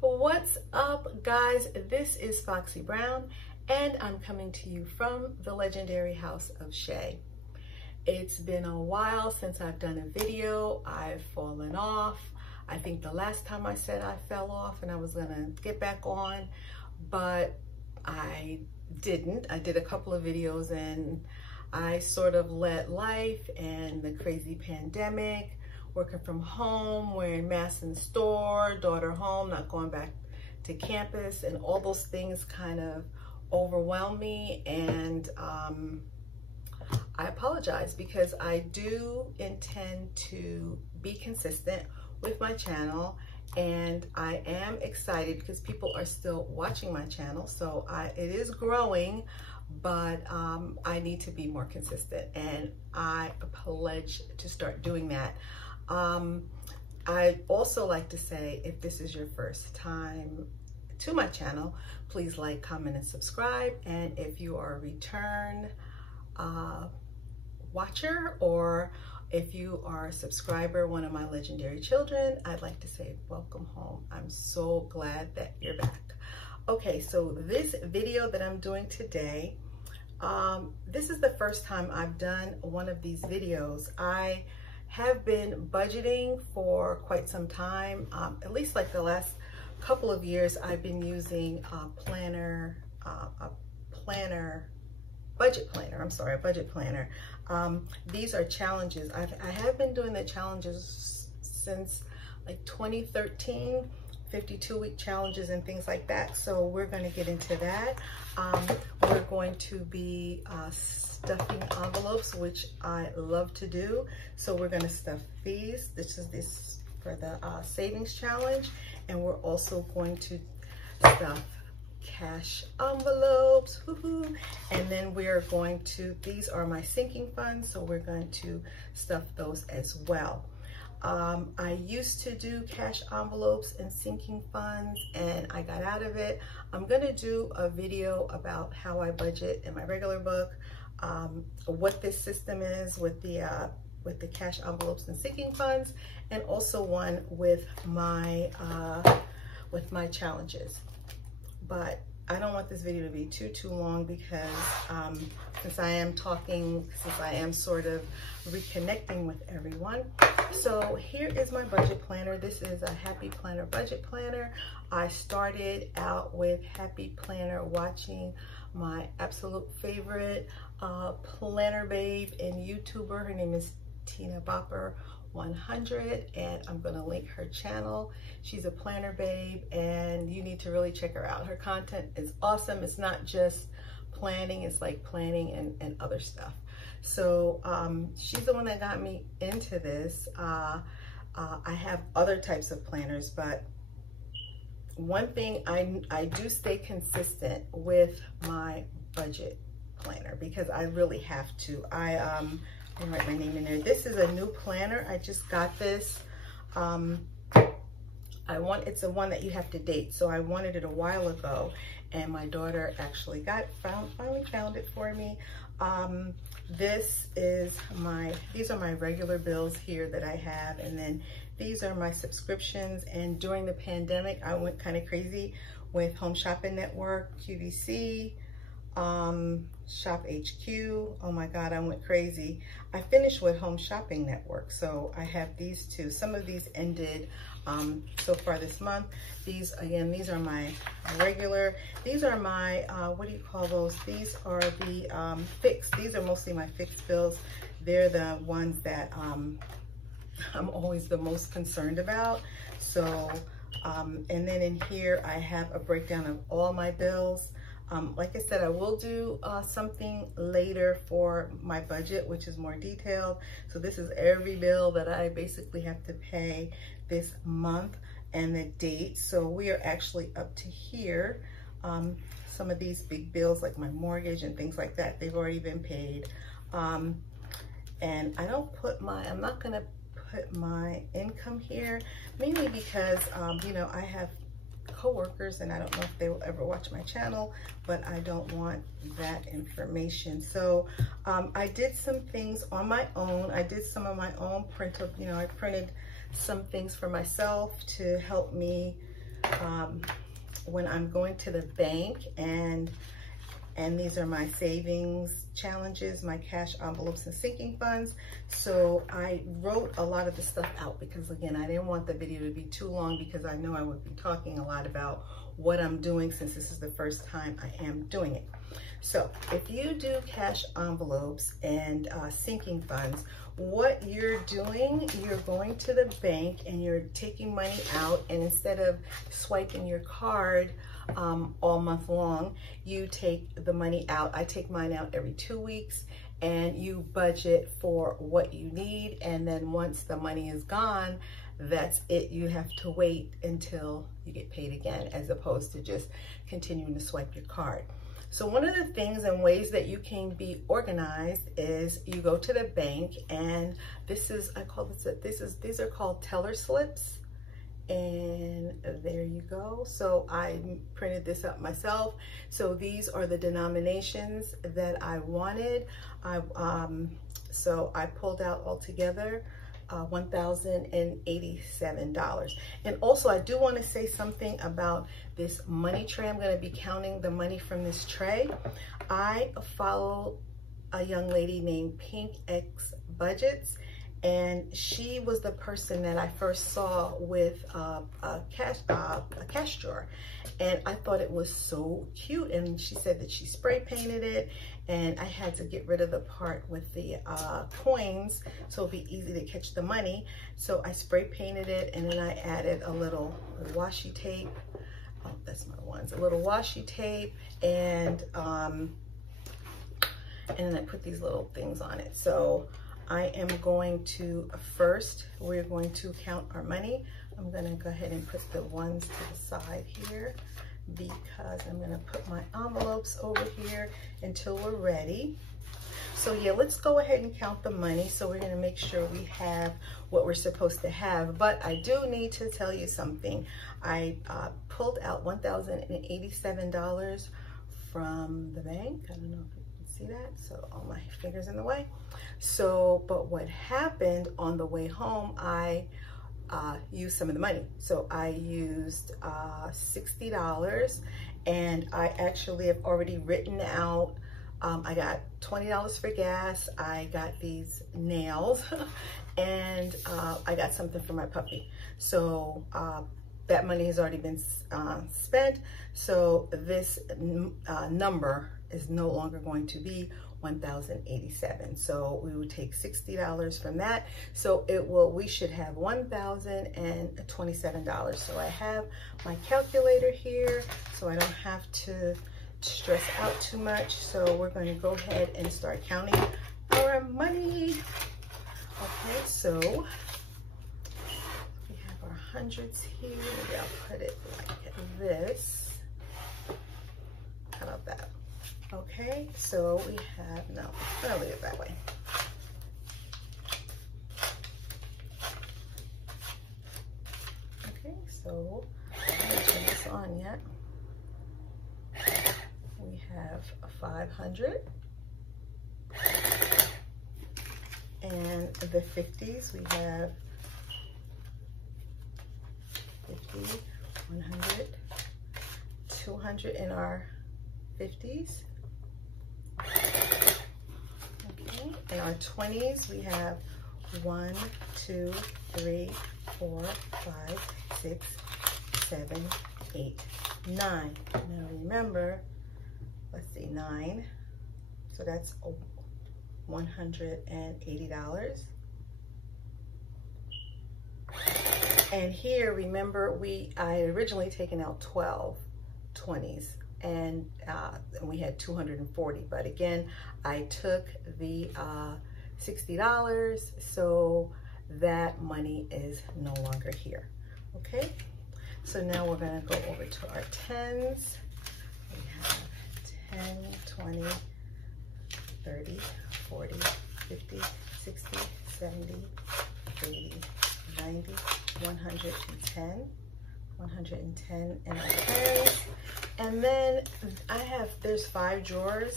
What's up, guys? This is Foxy Brown, and I'm coming to you from the legendary house of Shay. It's been a while since I've done a video. I've fallen off. I think the last time I said I fell off and I was gonna get back on, but I didn't. I did a couple of videos and I sort of let life and the crazy pandemic, working from home, wearing masks in the store, daughter home, not going back to campus, and all those things kind of overwhelmed me. And I apologize, because I do intend to be consistent with my channel, and I am excited because people are still watching my channel. So it is growing, but I need to be more consistent, and I pledge to start doing that. I'd also like to say, if this is your first time to my channel, please like, comment, and subscribe. And if you are a return watcher, or if you are a subscriber, one of my legendary children, I'd like to say welcome home. I'm so glad that you're back. Okay, so this video that I'm doing today, this is the first time I've done one of these videos. I have been budgeting for quite some time, at least like the last couple of years. I've been using a budget planner. These are challenges. I have been doing the challenges since like 2013, 52-week challenges and things like that. So we're going to get into that. We're going to be stuffing envelopes, which I love to do. So we're going to stuff these. This is for the savings challenge, and we're also going to stuff cash envelopes. Woohoo! And then we are going to, these are my sinking funds, so we're going to stuff those as well. I used to do cash envelopes and sinking funds, and I got out of it. I'm going to do a video about how I budget in my regular book, what this system is with the cash envelopes and sinking funds, and also one with my challenges. But I don't want this video to be too long, because since I am sort of reconnecting with everyone. So here is my budget planner. This is a Happy Planner budget planner. I started out with Happy Planner watching my absolute favorite planner babe and YouTuber. Her name is Tina Bopper 100, and I'm gonna link her channel. She's a planner babe, and you need to really check her out. Her content is awesome. It's not just planning, it's like planning and other stuff. So she's the one that got me into this. I have other types of planners, but one thing, I do stay consistent with my budget planner, because I really have to. I write my name in there. This is a new planner. I just got this. It's the one that you have to date. So I wanted it a while ago, and my daughter actually finally found it for me. These are my regular bills here that I have, and then these are my subscriptions. And during the pandemic, I went kind of crazy with Home Shopping Network, QVC, Shop HQ. Oh my God, I went crazy. I finished with Home Shopping Network, so I have these two. Some of these ended so far this month. These are my regular. These are my, what do you call those? These are the fixed. These are mostly my fixed bills. They're the ones that I'm always the most concerned about. So, and then in here, I have a breakdown of all my bills. Like I said, I will do something later for my budget, which is more detailed. So this is every bill that I basically have to pay this month and the date. So we are actually up to here. Some of these big bills, like my mortgage and things like that, they've already been paid. And I'm not gonna put my income here, mainly because, you know, I have co-workers, and I don't know if they will ever watch my channel, but I don't want that information. So I did some things on my own. I did some of my own I printed some things for myself to help me when I'm going to the bank, and these are my savings challenges, my cash envelopes and sinking funds. So I wrote a lot of the stuff out because, again, I didn't want the video to be too long because I know I would be talking a lot about what I'm doing since this is the first time I am doing it. So if you do cash envelopes and sinking funds, what you're doing, you're going to the bank and you're taking money out, and instead of swiping your card all month long, you take the money out. I take mine out every 2 weeks, and you budget for what you need, and then once the money is gone, that's it. You have to wait until you get paid again, as opposed to just continuing to swipe your card. So one of the things and ways that you can be organized is you go to the bank, and this is, these are called teller slips. And there you go. So I printed this up myself. So these are the denominations that I wanted. So I pulled out altogether $1,087. And also I do want to say something about this money tray. I'm going to be counting the money from this tray. I follow a young lady named Pink X Budgets, and she was the person that I first saw with a cash drawer, and I thought it was so cute. And she said that she spray painted it, and I had to get rid of the part with the coins so it'd be easy to catch the money. So I spray painted it, and then I added a little washi tape. Oh, that's my ones. A little washi tape, and then I put these little things on it. So I am going to, first, we're going to count our money. I'm gonna go ahead and put the ones to the side here because I'm gonna put my envelopes over here until we're ready. So yeah, let's go ahead and count the money. So we're gonna make sure we have what we're supposed to have. But I do need to tell you something. I pulled out $1,087 from the bank. I don't know if you can see that. So all my fingers in the way. So, but what happened on the way home, I used some of the money. So I used $60, and I actually have already written out, I got $20 for gas, I got these nails, and I got something for my puppy. So that money has already been spent. So this number is no longer going to be $1,087. So we would take $60 from that. So we should have $1,027. So I have my calculator here, so I don't have to stress out too much. So we're going to go ahead and start counting our money. Okay, so we have our hundreds here. Maybe I'll put it like this. How about that? Okay, so we have, no, I'm gonna leave it that way. Okay, so I haven't turned this on yet. We have 500. And the 50s, we have 50, 100, 200 in our 50s. Okay, in our 20s, we have 1, 2, 3, 4, 5, 6, 7, 8, 9. Now remember, let's see, 9. So that's $180. And here, remember, I had originally taken out 12 20s. And we had 240, but again, I took the $60, so that money is no longer here. Okay, so now we're gonna go over to our 10s. We have 10, 20, 30, 40, 50, 60, 70, 80, 90, 110. 110 in our 10s. And then there's 5 drawers.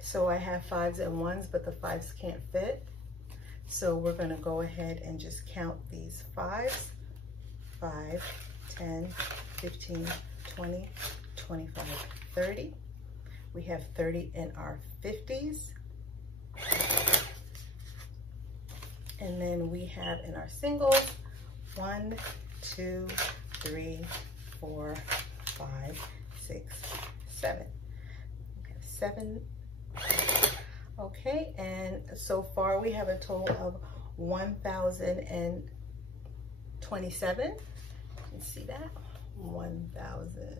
So I have 5s and 1s, but the 5s can't fit. So we're going to go ahead and just count these 5s. 5, 10, 15, 20, 25, 30. We have 30 in our 50s. And then we have in our singles 1, 2, 3, 4, 5, 6, 7. We have 7. Okay, and so far we have a total of 1,027. You see that? 1,000.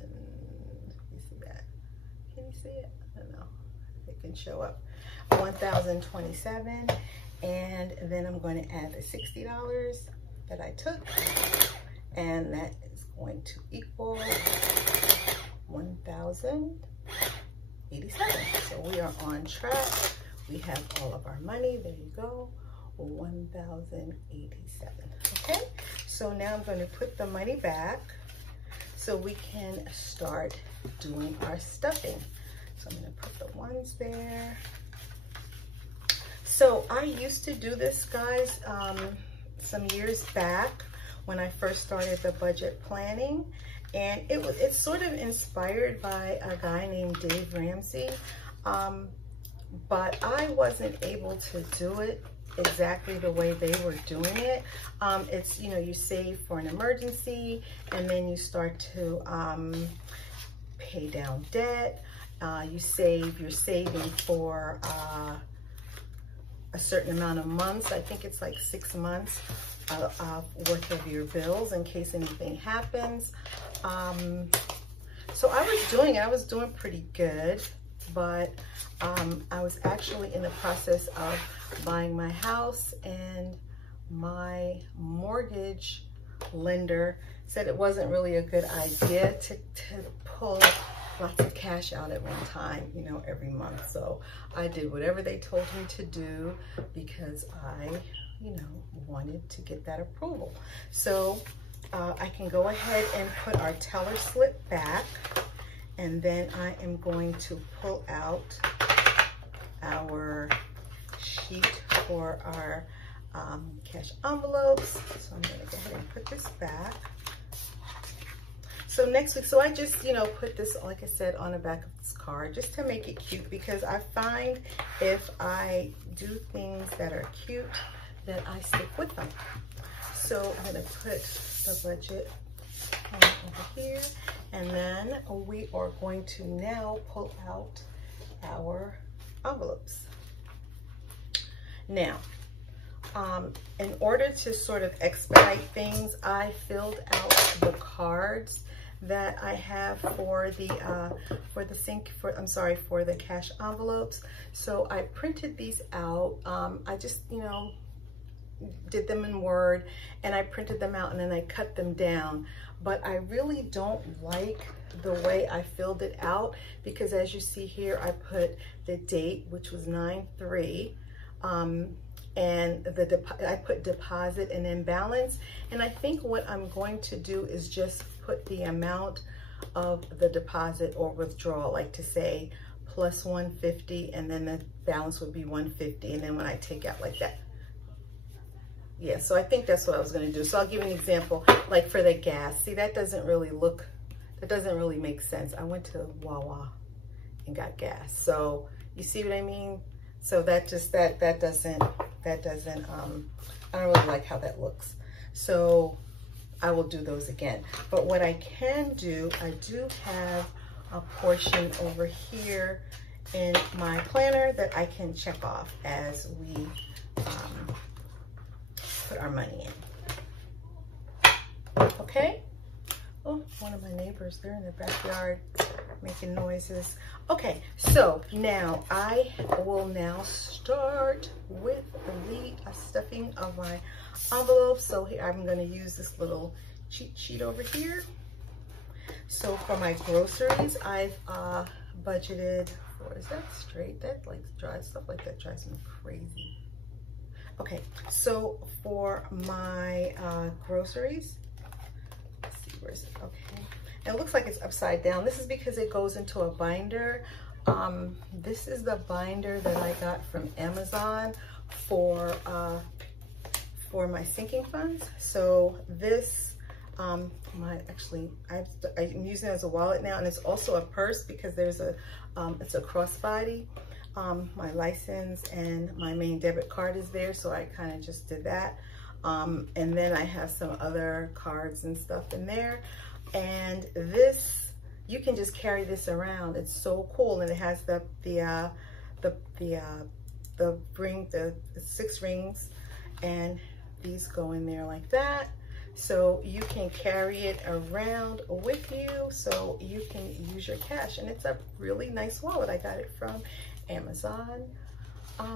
You see that? Can you see it? I don't know. It can show up. 1,027. And then I'm going to add the $60 that I took. And that is going to equal 1,087. So we are on track. We have all of our money. There you go. 1,087. Okay, so now I'm going to put the money back so we can start doing our stuffing. So I'm going to put the ones there. So I used to do this, guys, some years back when I first started the budget planning, and it's sort of inspired by a guy named Dave Ramsey, but I wasn't able to do it exactly the way they were doing it. It's, you know, you save for an emergency, and then you start to pay down debt. You're saving for a certain amount of months. I think it's like 6 months worth of your bills in case anything happens. So I was doing pretty good, but I was actually in the process of buying my house, and my mortgage lender said it wasn't really a good idea to pull lots of cash out at one time, you know, every month. So I did whatever they told me to do because I, you know, wanted to get that approval. So I can go ahead and put our teller slip back, and then I am going to pull out our sheet for our cash envelopes. So I'm going to go ahead and put this back. So next week, so I just, you know, put this, like I said, on the back of this card just to make it cute, because I find if I do things that are cute, that I stick with them. So I'm going to put the budget over here, and then we are going to now pull out our envelopes. Now, in order to sort of expedite things, I filled out the cards that I have for the cash envelopes. So I printed these out. I just, you know, did them in Word, and I printed them out, and then I cut them down. But I really don't like the way I filled it out, because as you see here, I put the date, which was 9/3, and I put deposit and then balance. And I think what I'm going to do is just put the amount of the deposit or withdrawal, like to say plus 150, and then the balance would be 150, and then when I take out like that. Yeah, so I think that's what I was going to do. So I'll give you an example, like for the gas. See, that doesn't really make sense. I went to Wawa and got gas. So you see what I mean? So that doesn't, I don't really like how that looks. So I will do those again. But what I can do, I do have a portion over here in my planner that I can check off as we put our money in. Okay? Oh, one of my neighbors, they're in their backyard making noises. Okay, so now I will now start with the stuffing of my envelopes. So here I'm going to use this little cheat sheet over here. So for my groceries, I've budgeted for, is that straight? That like stuff like that drives me crazy. Okay, so for my groceries, let's see, where is it? Okay, and it looks like it's upside down. This is because it goes into a binder. This is the binder that I got from Amazon for for my sinking funds. So this, I'm using it as a wallet now, and it's also a purse because there's a, it's a crossbody. My license and my main debit card is there, so I kind of just did that. And then I have some other cards and stuff in there. And this, you can just carry this around. It's so cool, and it has the 6 rings, and these go in there like that. So you can carry it around with you, so you can use your cash. And it's a really nice wallet. I got it from Amazon.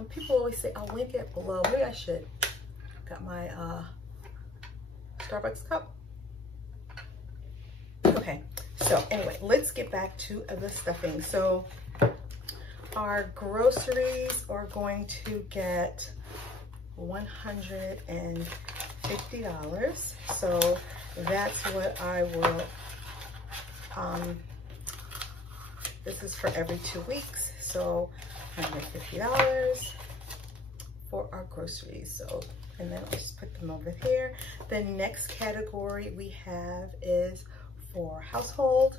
People always say, I'll link it below. Maybe I should. Got my Starbucks cup. Okay, so anyway, let's get back to the stuffing. So our groceries are going to get $150. So that's what I will, this is for every 2 weeks. So $150 for our groceries. So, and then I'll just put them over here. The next category we have is for household.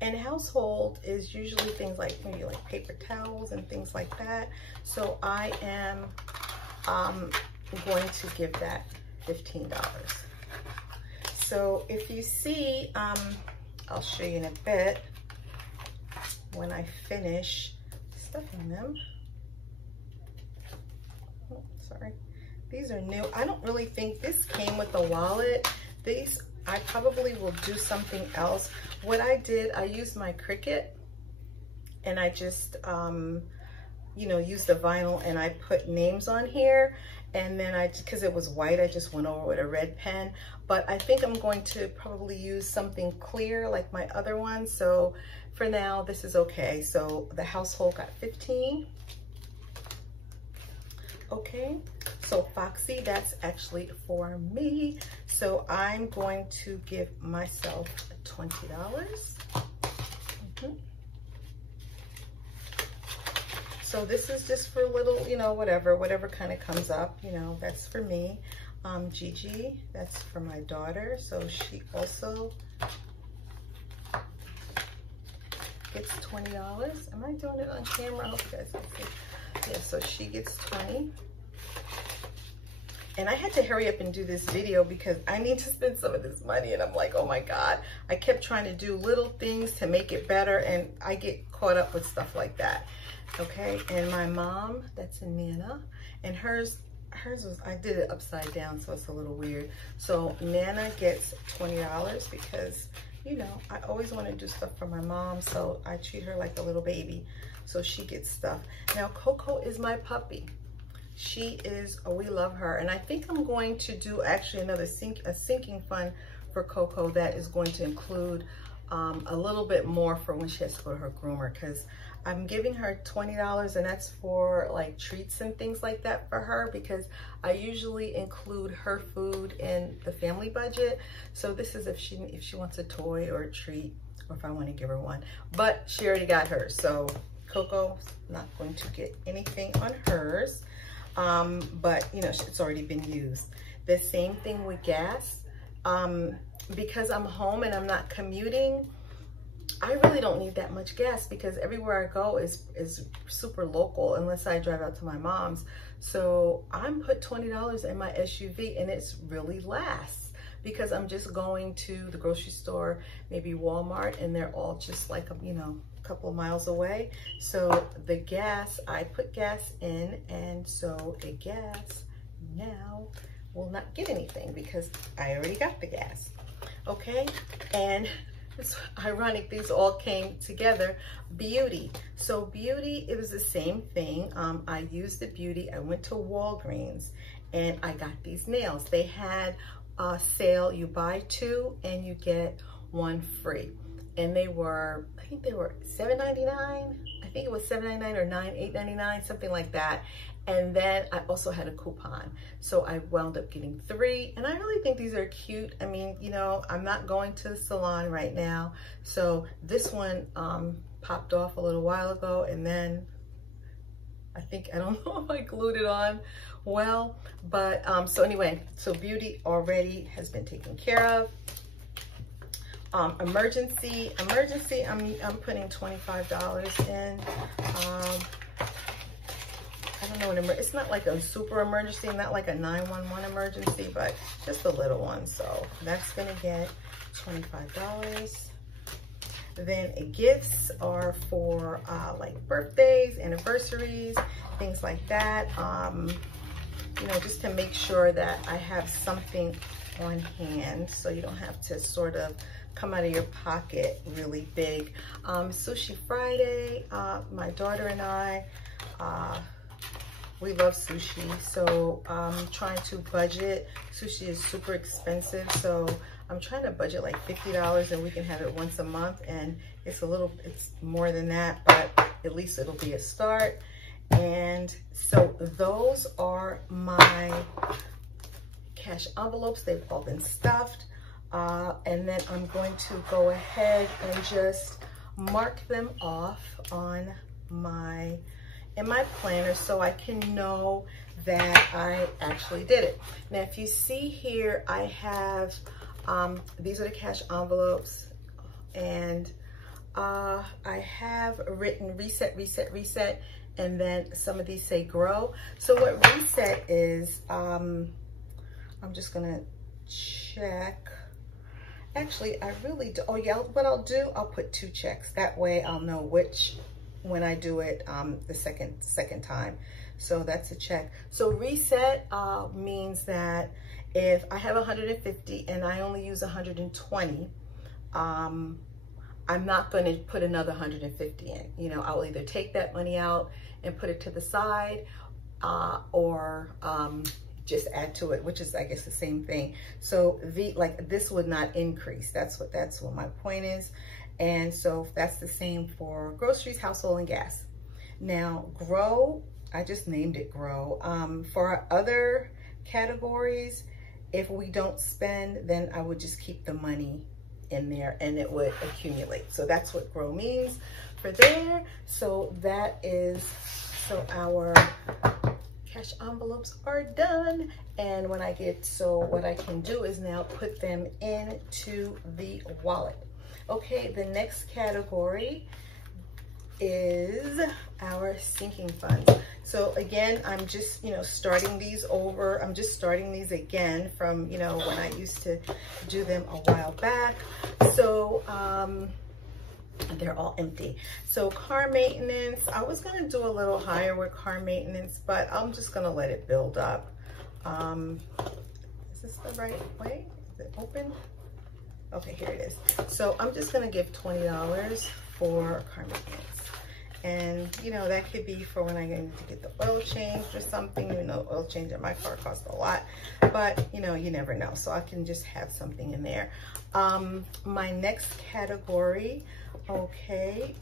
And household is usually things like maybe like paper towels and things like that. So I am going to give that $15. So if you see, I'll show you in a bit when I finish stuffing them. Oh, sorry. These are new. I don't really think this came with the wallet. These, I probably will do something else. What I did, I used my Cricut, and I just, you know, used the vinyl, and I put names on here. And then because it was white, I just went over with a red pen. But I think I'm going to probably use something clear like my other one. So for now, this is okay. So the household got 15. Okay, so Foxy, that's actually for me. So I'm going to give myself $20. So this is just for little, you know, whatever kind of comes up, you know, that's for me. Gigi, that's for my daughter. So she also gets $20. Am I doing it on camera? I hope you guys can see. Yeah, so she gets 20. And I had to hurry up and do this video because I need to spend some of this money, and I'm like, oh my God. I kept trying to do little things to make it better, and I get caught up with stuff like that. Okay, and my mom, that's a Nana, and hers was, I did it upside down, so it's a little weird. So Nana gets $20 because, you know, I always want to do stuff for my mom, so I treat her like a little baby. So she gets stuff. Now Coco is my puppy. She is, oh, we love her. And I think I'm going to do actually another sinking fund for Coco that is going to include a little bit more for when she has to go to her groomer, because I'm giving her $20, and that's for like treats and things like that for her, because I usually include her food in the family budget. So this is if she wants a toy or a treat, or if I want to give her one. But she already got hers, so Coco's not going to get anything on hers. But you know, it's already been used. The same thing with gas. Because I'm home and I'm not commuting, I really don't need that much gas because everywhere I go is super local unless I drive out to my mom's. So I'm put $20 in my SUV, and it's really lasts because I'm just going to the grocery store, maybe Walmart, and they're all just like, you know, a couple of miles away. So the gas, I put gas in, and so the gas now will not get anything because I already got the gas. Okay, and it's ironic, these all came together. Beauty. So beauty, it was the same thing. I used the beauty. I went to Walgreens and I got these nails. They had a sale, you buy 2 and you get 1 free. And they were, I think they were $7.99. I think it was $7.99 or $8.99, something like that. And then I also had a coupon. So I wound up getting 3. And I really think these are cute. I mean, you know, I'm not going to the salon right now. So this one popped off a little while ago. And then I think, I don't know if I glued it on well. But so anyway, so beauty already has been taken care of. Emergency, I'm putting $25 in. I don't know what it's not like a super emergency, not like a 911 emergency, but just a little one. So that's gonna get $25. Then gifts are for like birthdays, anniversaries, things like that. You know, just to make sure that I have something on hand so you don't have to sort of come out of your pocket really big. Sushi Friday, my daughter and I, we love sushi, so I'm trying to budget. Sushi is super expensive, so I'm trying to budget like $50 and we can have it once a month, and it's more than that, but at least it'll be a start. And so those are my cash envelopes. They've all been stuffed. And then I'm going to go ahead and just mark them off on in my planner so I can know that I actually did it. Now, if you see here, I have, these are the cash envelopes, and I have written reset, reset, reset, and then some of these say grow. So what reset is, I'm just gonna check. Actually, I really do. Oh yeah, what I'll do, I'll put 2 checks. That way I'll know which, when I do it the second time. So that's a check. So reset means that if I have 150 and I only use 120, I'm not going to put another 150 in. You know, I'll either take that money out and put it to the side, or just add to it, which is, I guess, the same thing. So like this would not increase. That's what my point is. And so that's the same for groceries, household, and gas. Now, grow, I just named it grow. For our other categories, if we don't spend, then I would just keep the money in there and it would accumulate. So that's what grow means for there. So that is, so our cash envelopes are done. And when I get, so what I can do is now put them into the wallet. Okay, the next category is our sinking funds. So again, I'm just, starting these over. I'm just starting these again from, when I used to do them a while back. So they're all empty. So car maintenance, I was gonna do a little higher with car maintenance, but I'm just gonna let it build up. Is this the right way? Is it open? Okay, here it is. So I'm just gonna give $20 for car maintenance. And that could be for when I need to get the oil changed or something. Oil change in my car costs a lot, but you never know. So I can just have something in there. My next category, okay,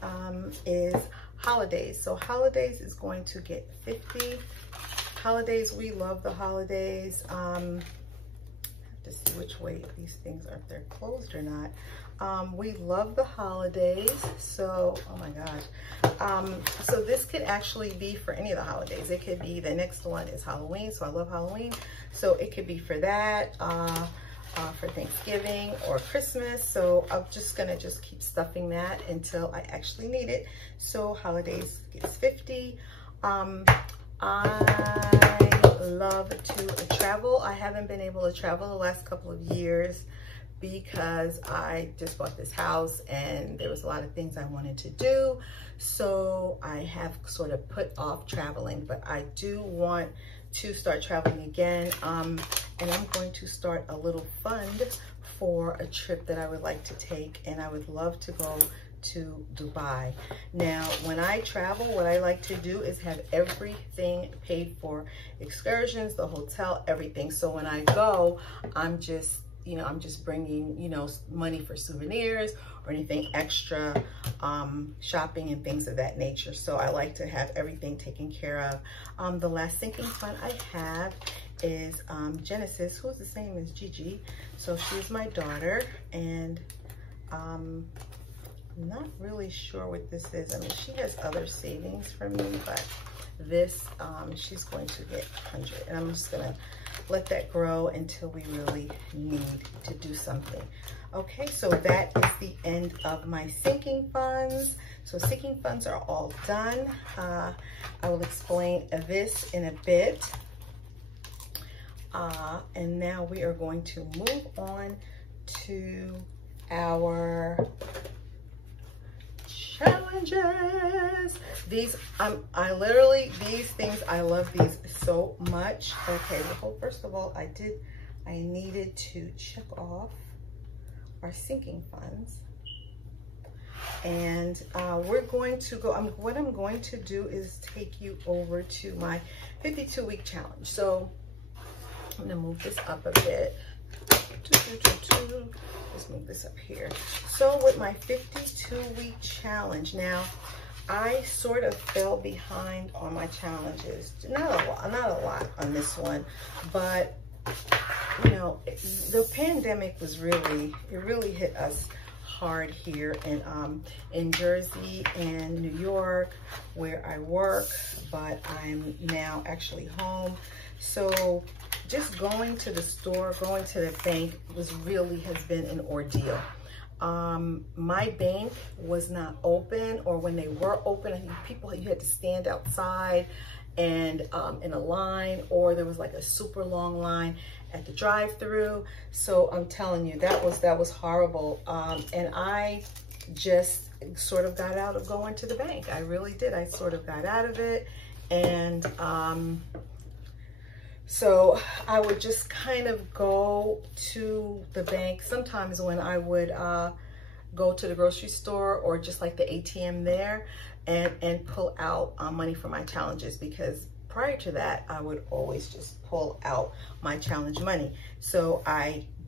is holidays. So holidays is going to get 50. Holidays, we love the holidays. To see which way these things are, if they're closed or not. We love the holidays, so oh my gosh. So this could actually be for any of the holidays. It could be, the next one is Halloween, so I love Halloween, so it could be for that, for Thanksgiving or Christmas. So I'm just gonna keep stuffing that until I actually need it. So holidays gets 50. I love to travel. I haven't been able to travel the last couple of years because I just bought this house and there was a lot of things I wanted to do. So I have sort of put off traveling, but I do want to start traveling again. And I'm going to start a little fund for a trip that I would like to take, and I would love to go to Dubai. Now, when I travel, what I like to do is have everything paid for, excursions, the hotel, everything. So when I go, I'm just bringing, money for souvenirs or anything extra, shopping and things of that nature. So I like to have everything taken care of. The last sinking fund I have is Genesis, who's the same as Gigi. So she's my daughter, and I'm not really sure what this is. I mean, she has other savings for me, but this, she's going to get 100. And I'm just gonna let that grow until we really need to do something. Okay, so that is the end of my sinking funds. So sinking funds are all done. I will explain this in a bit. And now we are going to move on to our challenges. These, these things, I love these so much. Okay, well, first of all, I needed to check off our sinking funds. And we're going to go, what I'm going to do is take you over to my 52-week challenge. So I'm gonna move this up a bit. Let's move this up here. So with my 52-week challenge, now I sort of fell behind on my challenges. Not a lot on this one, but you know, the pandemic was really hit us hard here in Jersey and New York, where I work, but I'm now actually home. So just going to the store, going to the bank has been an ordeal. My bank was not open, or when they were open, you had to stand outside and in a line, or there was like a super long line at the drive-through. So I'm telling you, that was horrible. And I just sort of got out of going to the bank. I really did. I sort of got out of it. And so I would just kind of go to the bank sometimes when I would go to the grocery store, or just like the ATM there, and pull out money for my challenges, because prior to that, I would always just pull out my challenge money. So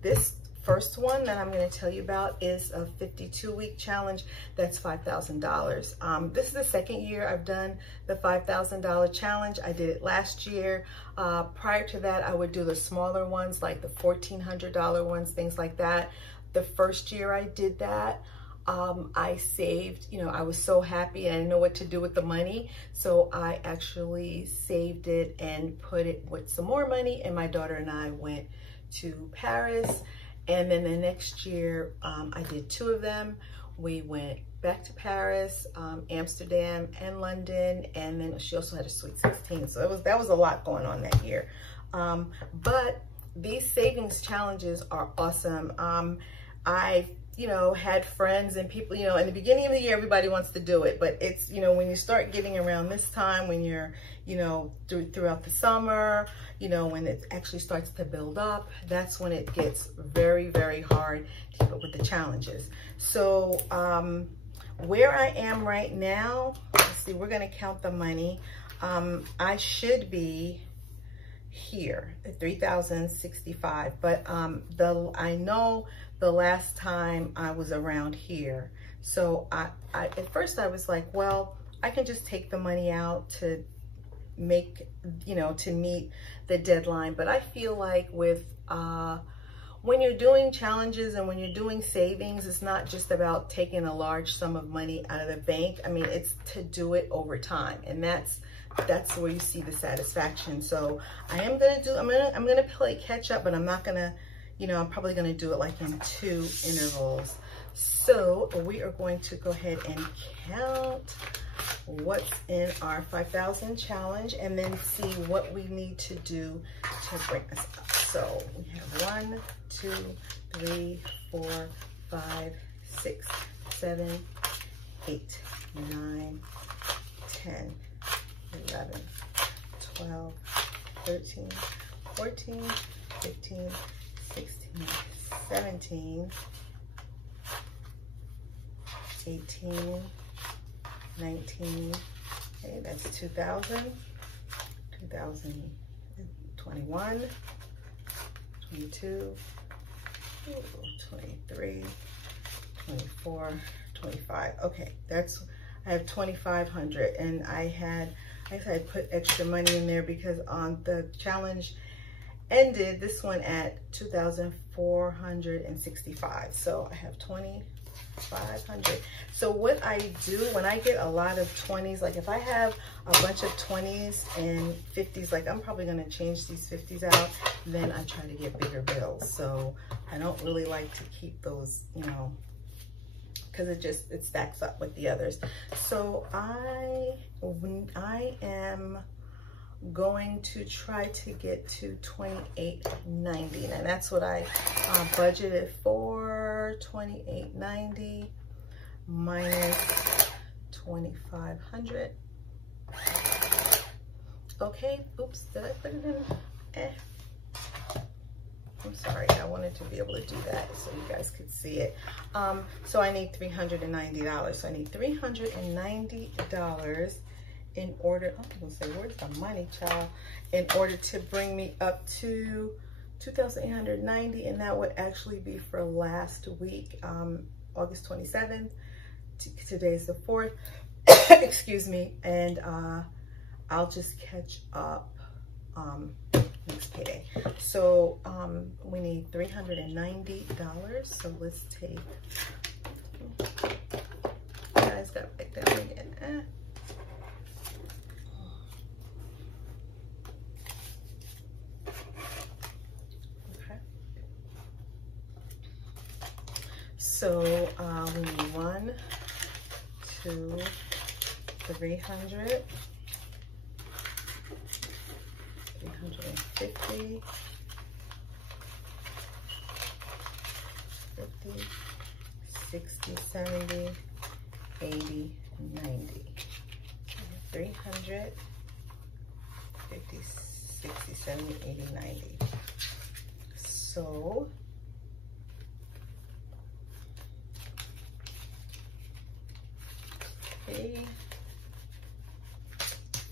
this first one that I'm going to tell you about is a 52-week challenge. That's $5,000. This is the second year I've done the $5,000 challenge. I did it last year. Prior to that, I would do the smaller ones, like the $1,400 ones, things like that. The first year I did that, I saved, you know, I was so happy and I didn't know what to do with the money. So I actually saved it and put it with some more money, and my daughter and I went to Paris. And then the next year, I did 2 of them. We went back to Paris, Amsterdam, and London. And then she also had a sweet 16. So that was a lot going on that year. But these savings challenges are awesome. I, you know, had friends and people, you know, in the beginning of the year, everybody wants to do it, but it's, you know, when you start getting around this time, when you're, you know, throughout the summer, you know, when it actually starts to build up, that's when it gets very, very hard to keep up with the challenges. So where I am right now, let's see, we're going to count the money. I should be here at $3,065, but I know the last time I was around here. So I at first I was like, well, I can just take the money out to make, you know, to meet the deadline. But I feel like with when you're doing challenges and when you're doing savings, it's not just about taking a large sum of money out of the bank. I mean, it's to do it over time, and that's where you see the satisfaction. So I'm gonna play catch up, but I'm not gonna, you know, I'm probably gonna do it like in 2 intervals. So we are going to go ahead and count what's in our 5,000 challenge, and then see what we need to do to bring us up. So we have 1, 2, 3, 4, 5, 6, 7, 8, 9, 10, 11, 12, 13, 14, 15, 16, 17, 18, 19, okay, that's 2000, 2021, 22, 23, 24, 25. Okay, I have 2,500, and I had put extra money in there because on the challenge ended this one at 2,465. So I have 20, 500. So what I do when I get a lot of 20s, like if I have a bunch of 20s and 50s, like I'm probably gonna change these 50s out, then I try to get bigger bills. So I don't really like to keep those, you know, because it stacks up with the others. So I am going to try to get to $28.90, and that's what I budgeted for. $28.90 minus $2,500. Okay, oops, did I put it in? I'm sorry, I wanted to be able to do that so you guys could see it. So I need $390. So I need $390 in order, I'm gonna say, where's the money, child? In order to bring me up to $2,890, and that would actually be for last week, August 27th. Today's the 4th, excuse me, and I'll just catch up next payday. So we need $390. So let's take, guys, got back down again. Okay. So we need 1, 2, 300. 350, 50, 60, 70, 80, 90. 300, 50, 60, 70, 80, 90. So okay,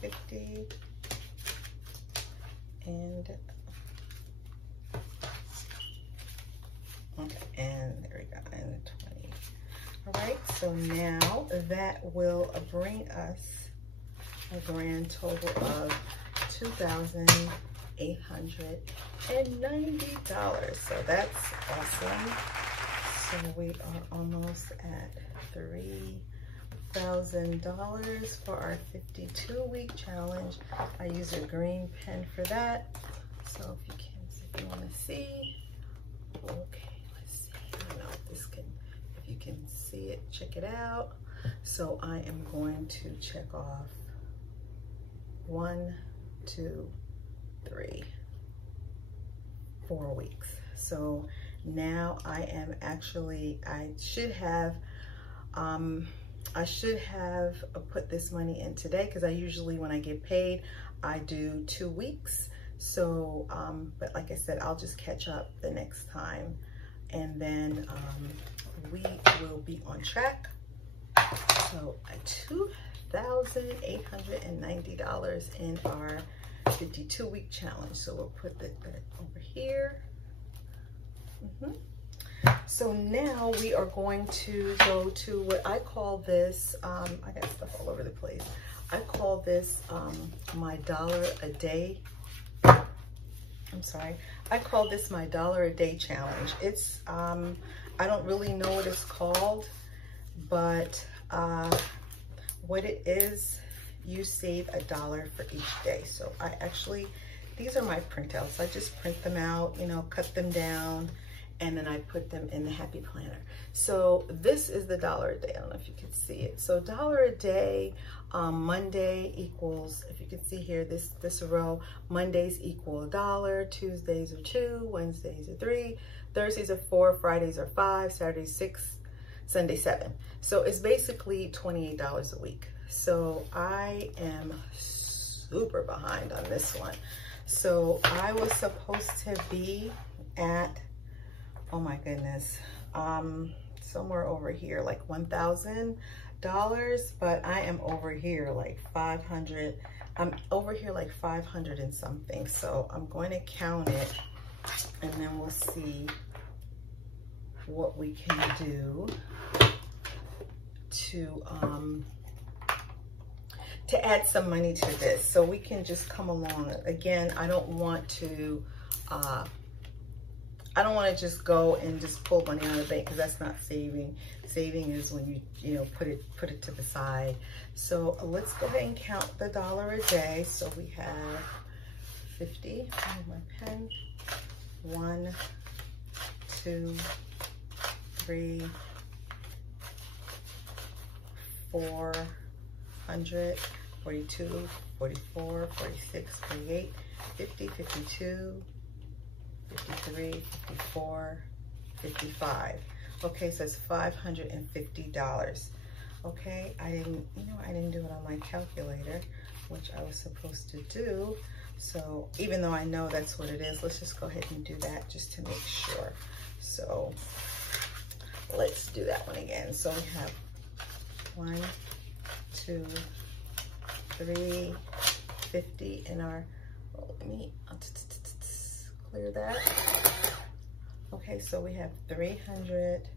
50, and okay, and there we go, and 20. All right, so now that will bring us a grand total of $2,890. So that's awesome. So we are almost at $3,000 for our 52-week challenge. I use a green pen for that. So if you want to see, okay, let's see. I don't know if this can, if you can see it, check it out. So I am going to check off 1, 2, 3, 4 weeks. So now I am actually, I should have put this money in today, because I usually, when I get paid, I do 2 weeks. So, but like I said, I'll just catch up the next time, and then we will be on track. So $2,890 in our 52-week challenge. So we'll put that over here. So now we are going to go to what I call this, I got stuff all over the place. I call this my dollar a day. I'm sorry. I call this my dollar a day challenge. It's, I don't really know what it's called, but what it is, you save $1 for each day. So I actually, these are my printouts. I just print them out, you know, cut them down, and then I put them in the Happy Planner. So this is the dollar a day. I don't know if you can see it. So dollar a day, Monday equals, if you can see here, this row, Mondays equal $1, Tuesdays are 2, Wednesdays are 3, Thursdays are 4, Fridays are 5, Saturdays 6, Sunday 7. So it's basically $28 a week. So I am super behind on this one. So I was supposed to be at, oh my goodness, somewhere over here, like $1,000, but I am over here like 500. I'm over here like 500 and something. So I'm going to count it, and then we'll see what we can do to add some money to this, so we can just come along. Again, I don't want to I don't want to just go and just pull money out of the bank, because that's not saving. Saving is when you know, put it to the side. So let's go ahead and count the $1 a day. So we have 50. I have my pen. 1, 2, 3, 400, 42, 44, 46, 48, 50, 52, 53, 54, 55. Okay, so it's $550. Okay, I didn't do it on my calculator, which I was supposed to do. So even though I know that's what it is, let's just go ahead and do that just to make sure. So let's do that one again. So we have 1, 2, 3, 50 in our, let me clear that. Okay, so we have 300,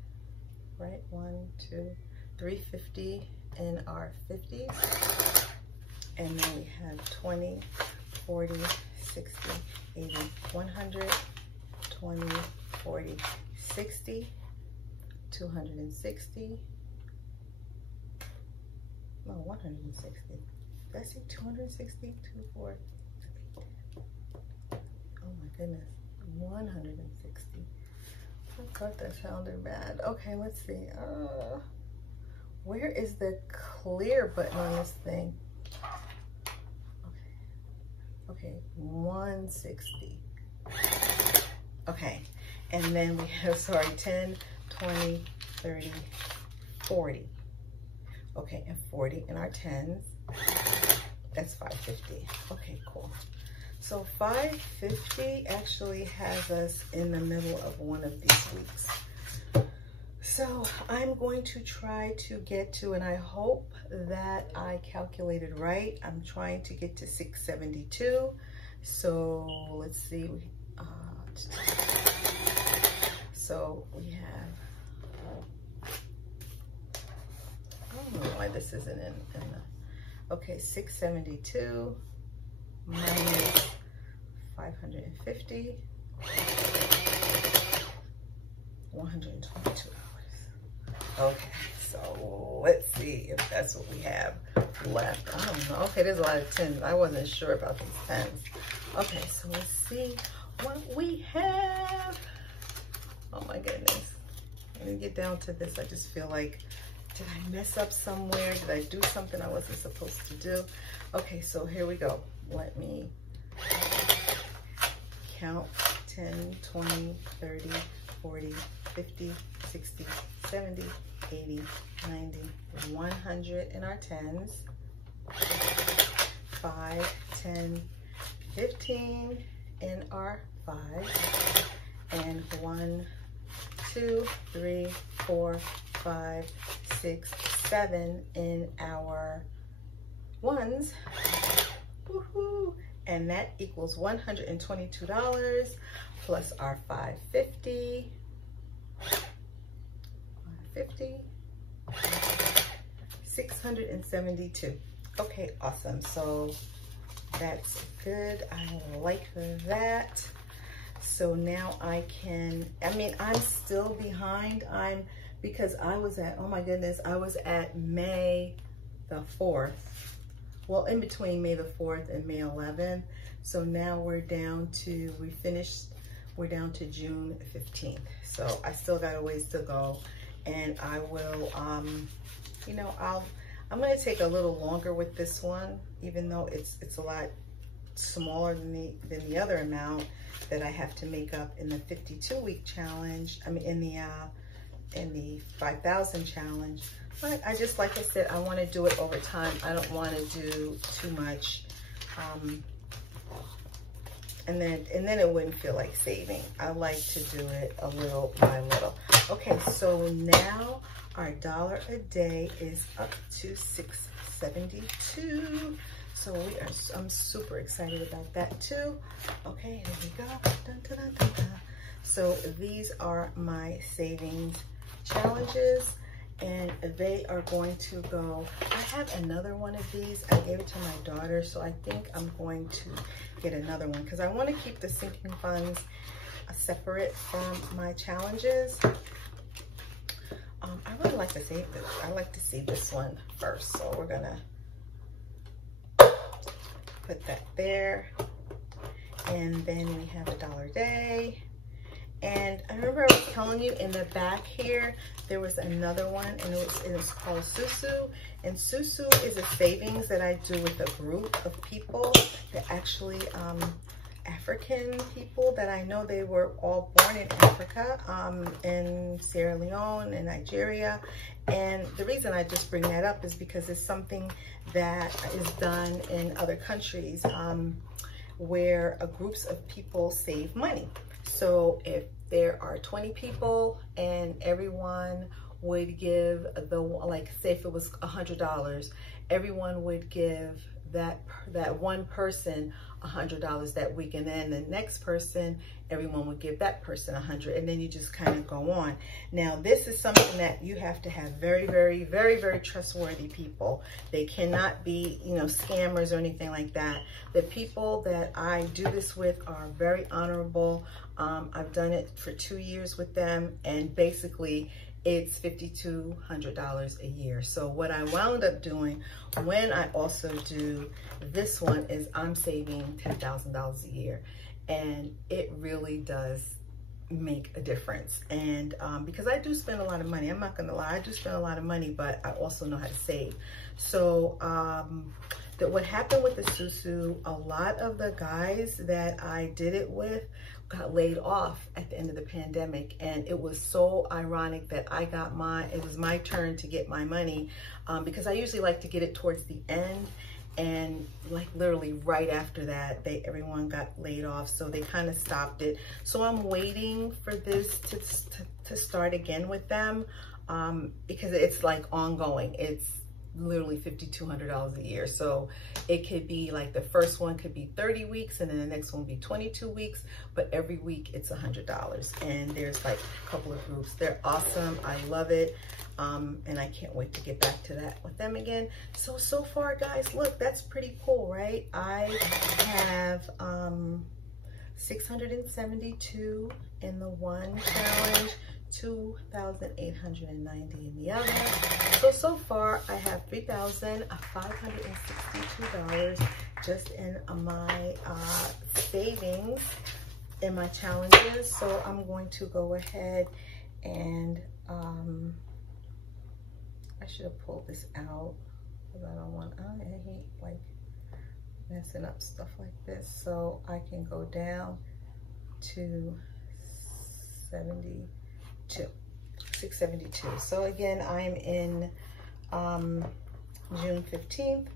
right? 1, 2, 350 in our 50s. And then we have 20, 40, 60, 80, 100, 20, 40, 60, 260. No, 160. Did I say 260? 2, 4, 8. Oh my goodness. 160. I thought that sounded bad. Okay, let's see. Where is the clear button on this thing? Okay, 160. Okay, and then we have, sorry, 10, 20, 30, 40. Okay, and 40 in our 10s. That's 550. Okay, cool. So 550 actually has us in the middle of one of these weeks. So I'm going to try to get to, and I hope that I calculated right, I'm trying to get to 672. So let's see. So we have, I don't know why this isn't in the, okay, 672 minus 550, $122. Okay, so let's see if that's what we have left. I don't know. Okay, there's a lot of 10s. I wasn't sure about these 10s. Okay, so let's see what we have. Oh my goodness. Let me get down to this. I just feel like, did I mess up somewhere? Did I do something I wasn't supposed to do? Okay, so here we go. Let me count 10, 20, 30, 40, 50, 60, 70, 80, 90, 100 in our 10s, 5, 10, 15 in our 5s, and 1, 2, 3, 4, 5, 6, 7 in our 1s. Woohoo! And that equals $122 plus our 550. 672. Okay, awesome. So that's good. I like that. So now I can, I'm still behind. Because I was at, oh my goodness, I was at May the 4th. Well, in between May the 4th and May 11th. So now we're down to, we're down to June 15th. So I still got a ways to go. And I will, I'm gonna take a little longer with this one, even though it's a lot smaller than the other amount that I have to make up in the 52-week challenge. In the 5,000 challenge. But I just, like I said, I want to do it over time. I don't want to do too much, and then it wouldn't feel like saving. I like to do it a little by little. Okay, so now our $1 a day is up to 672. So I'm super excited about that too. Okay, here we go. Dun, dun, dun, dun, dun. So these are my savings challenges, and they are going to go, I have another one of these. I gave it to my daughter, so I think I'm going to get another one because I want to keep the sinking funds separate from my challenges. I really like to save this. I like to see this one first. So we're gonna put that there. And then we have $1 a day. And I remember I was telling you in the back here, there was another one, and it was called Susu. And Susu is a savings that I do with a group of people that actually, African people that I know. They were all born in Africa, in Sierra Leone and Nigeria. And the reason I just bring that up is because it's something that is done in other countries, where groups of people save money. So if there are 20 people and everyone would give like say if it was $100, everyone would give that one person $100 that week, and then the next person, everyone would give that person $100, and then you just kind of go on. Now this is something that you have to have very, very, very, very trustworthy people. They cannot be, you know, scammers or anything like that. The people that I do this with are very honorable. I've done it for 2 years with them, and basically it's $5,200 a year. So what I wound up doing when I also do this one is I'm saving $10,000 a year, and it really does make a difference. And because I do spend a lot of money, I'm not gonna lie, I do spend a lot of money, but I also know how to save. So what happened with the Susu, a lot of the guys that I did it with got laid off at the end of the pandemic, and it was so ironic that I got it was my turn to get my money, because I usually like to get it towards the end, and like literally right after that everyone got laid off, so they kind of stopped it. So I'm waiting for this to start again with them, because it's like ongoing. It's literally $5,200 a year. So it could be like the first one could be 30 weeks and then the next one will be 22 weeks, but every week it's $100. And there's like a couple of groups. They're awesome. I love it. And I can't wait to get back to that with them again. So far guys, look, that's pretty cool, right? I have 672 in the one challenge, 2,890 in the other. So far I have $3,562 just in my savings in my challenges. So I'm going to go ahead and I should have pulled this out because I don't want, I hate like messing up stuff like this. So I can go down to 672. So again, I'm in June 15th.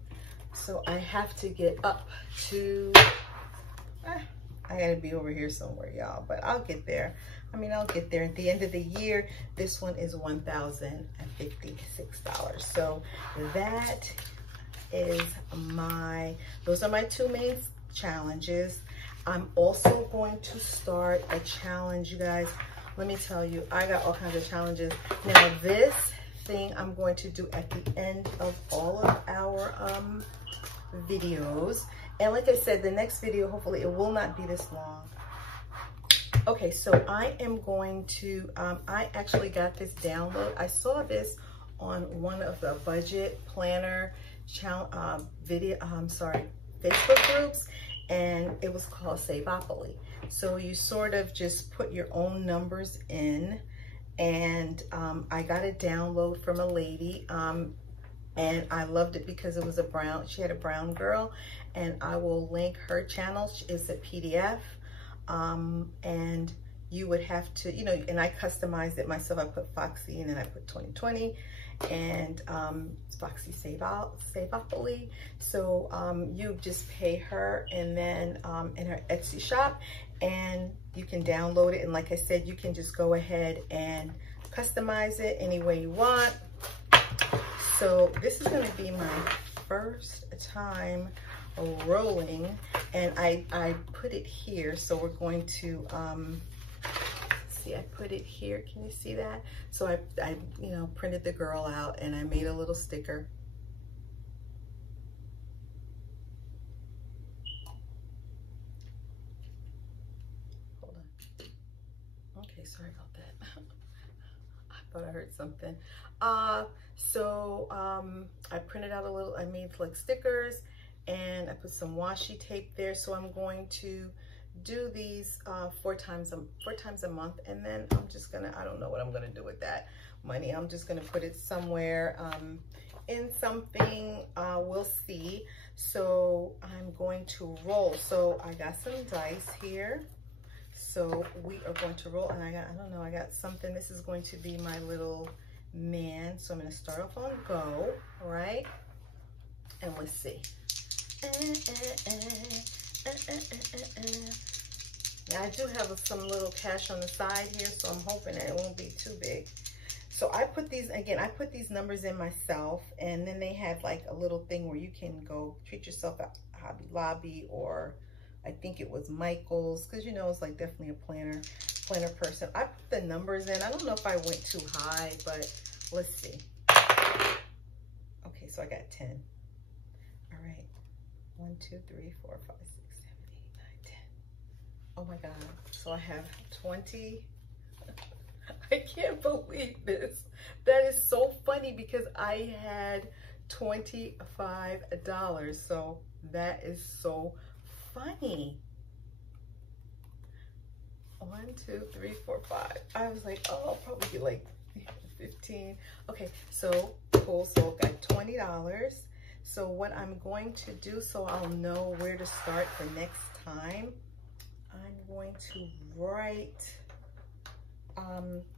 So I have to get up to, I gotta be over here somewhere, y'all, but I'll get there. I mean, I'll get there. At the end of the year, this one is $1,056. So that is those are my two main challenges. I'm also going to start a challenge, you guys. Let me tell you, I got all kinds of challenges. Now this thing I'm going to do at the end of all of our videos. And like I said, the next video, hopefully it will not be this long. Okay, so I am going to, I actually got this download. I saw this on one of the budget planner Facebook groups, and it was called Saveopoly. So you sort of just put your own numbers in, and I got a download from a lady, and I loved it because it was she had a brown girl, and I will link her channel. It's a PDF, and you would have to, you know, and I customized it myself. I put Foxy and then I put 2020, and it's Foxy Saveopoly. So you just pay her, and then in her Etsy shop, and you can download it. And like I said, you can just go ahead and customize it any way you want. So this is going to be my first time rolling, and I put it here. So we're going to see, I put it here. Can you see that? So I you know, printed the girl out, and I made a little sticker. Hold on. thought I heard something. I printed out a little, I made like stickers, and I put some washi tape there. So I'm going to do these 4 times a month, and then I'm just gonna, I don't know what I'm gonna do with that money. I'm just gonna put it somewhere in something, we'll see. So I'm going to roll. So I got some dice here. So we are going to roll, and I got something. This is going to be my little man. So I'm going to start off on go, all right? And let's see. Now I do have some little cash on the side here, so I'm hoping that it won't be too big. So I put these, again, I put these numbers in myself, and then they had like a little thing where you can go treat yourself at Hobby Lobby, or I think it was Michael's, because you know it's like definitely a planner person. I put the numbers in. I don't know if I went too high, but let's see. Okay, so I got 10. All right. 1, 2, 3, 4, 5, 6, 7, 8, 9, 10. Oh my God. So I have 20. I can't believe this. That is so funny because I had $25. So that is so funny. 1, 2, 3, 4, 5. I was like, oh, I'll probably get like 15. Okay, so cool. So I got $20. So what I'm going to do, so I'll know where to start the next time, I'm going to write,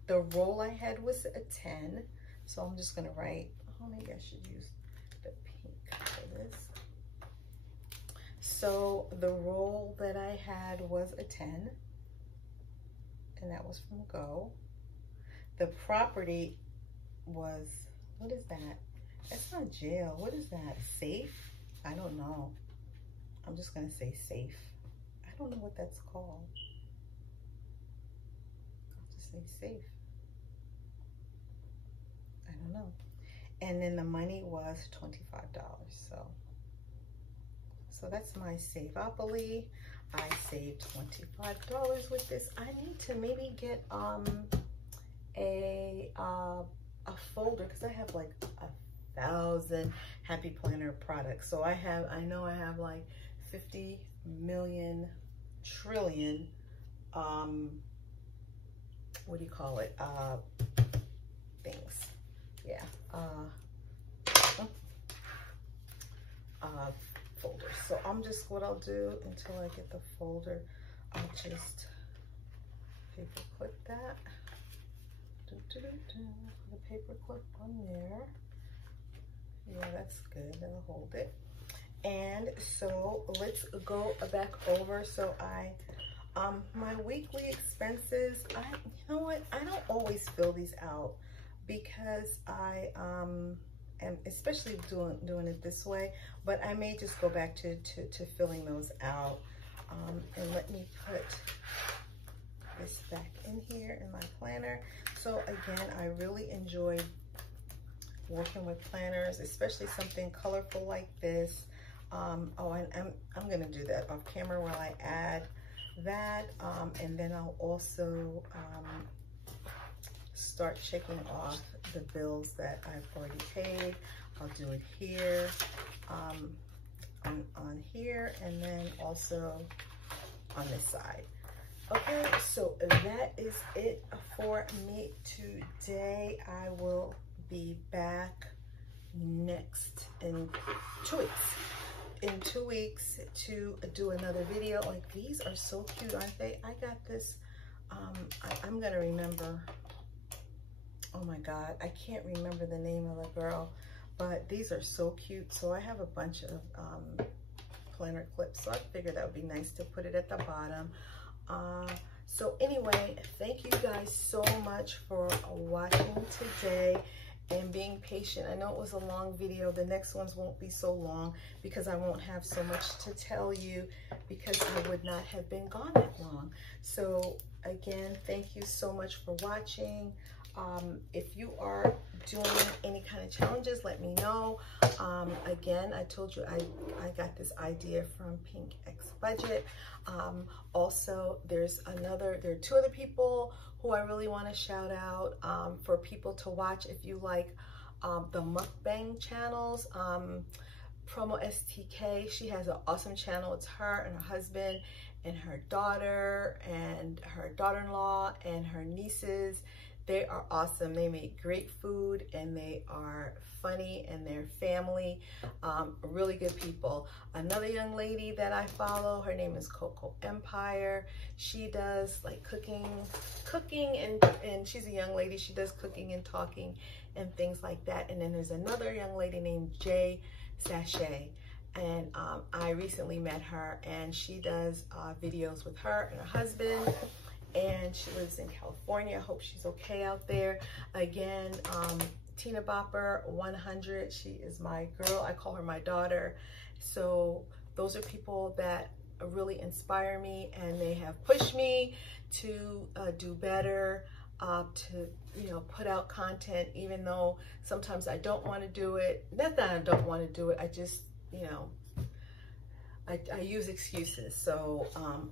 the roll I had was a 10. So I'm just gonna write, oh, maybe I should use the pink for this. So the roll that I had was a 10, and that was from Go. The property was, what is that? That's not jail. What is that? Safe? I don't know. I'm just gonna say safe. I don't know what that's called. I'll just say safe. I don't know. And then the money was $25. So that's my Saveopoly. I saved $25 with this. I need to maybe get a folder, because I have like 1,000 Happy Planner products. So I know I have like 50 million trillion what do you call it, things. Yeah, folders. So I'm just, what I'll do until I get the folder, I'll just paper clip that. Put a paper clip on there. Yeah, that's good. That'll hold it. And so let's go back over. So my weekly expenses, you know what? I don't always fill these out because I am, especially doing it this way, but I may just go back to filling those out. And let me put this back in here in my planner. So again, I really enjoy working with planners, especially something colorful like this. Oh, and I'm gonna do that off camera while I add that, and then I'll also start checking off the bills that I've already paid. I'll do it here, on here, and then also on this side. Okay, so that is it for me today. I will be back next in 2 weeks. In 2 weeks to do another video. Like, these are so cute, aren't they? I got this, I'm gonna remember, oh my God, I can't remember the name of the girl, but these are so cute. So I have a bunch of planner clips, so I figured that would be nice to put it at the bottom. So anyway, thank you guys so much for watching today and being patient. I know it was a long video. The next ones won't be so long because I won't have so much to tell you, because I would not have been gone that long. So again, thank you so much for watching. If you are doing any kind of challenges, let me know. Again, I told you I got this idea from Pink X Budget. Also, there are 2 other people who I really want to shout out for people to watch if you like the mukbang channels. Promo STK, she has an awesome channel. It's her and her husband and her daughter and her daughter-in-law and her nieces. They are awesome. They make great food and they are funny and they're family, really good people. Another young lady that I follow, her name is Coco Empire. She does like cooking and she's a young lady. She does cooking and talking and things like that. And then there's another young lady named Jay Sachet, and I recently met her, and she does videos with her and her husband, and she lives in California. I hope she's okay out there. Again, Tina Bopper 100, she is my girl. I call her my daughter. So those are people that really inspire me, and they have pushed me to do better, to put out content, even though sometimes I don't want to do it. Not that I don't want to do it, I just I use excuses. So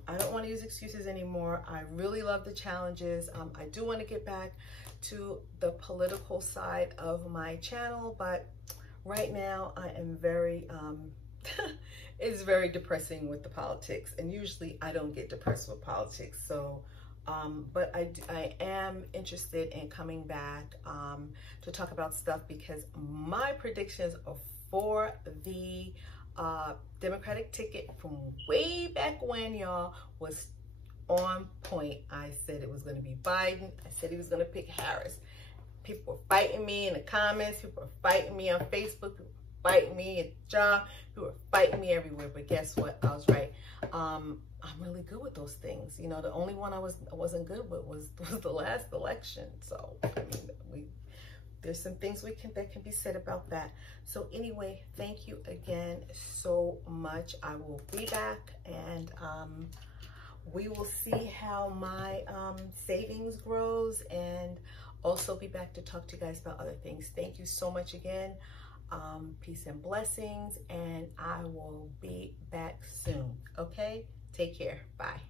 I don't want to use excuses anymore. I really love the challenges. I do want to get back to the political side of my channel, but right now I am very it's very depressing with the politics, and usually I don't get depressed with politics. So but I am interested in coming back to talk about stuff, because my predictions for the Democratic ticket from way back when, y'all, was on point. I said it was going to be Biden. I said he was going to pick Harris. People were fighting me in the comments. People were fighting me on Facebook. People were fighting me at the job. People were fighting me everywhere. But guess what? I was right. I'm really good with those things. The only one I wasn't good with was the last election. So I mean, there's some things that can be said about that. So anyway, thank you again so much. I will be back, and we will see how my savings grows, and also be back to talk to you guys about other things. Thank you so much again. Peace and blessings, and I will be back soon. Okay, take care. Bye.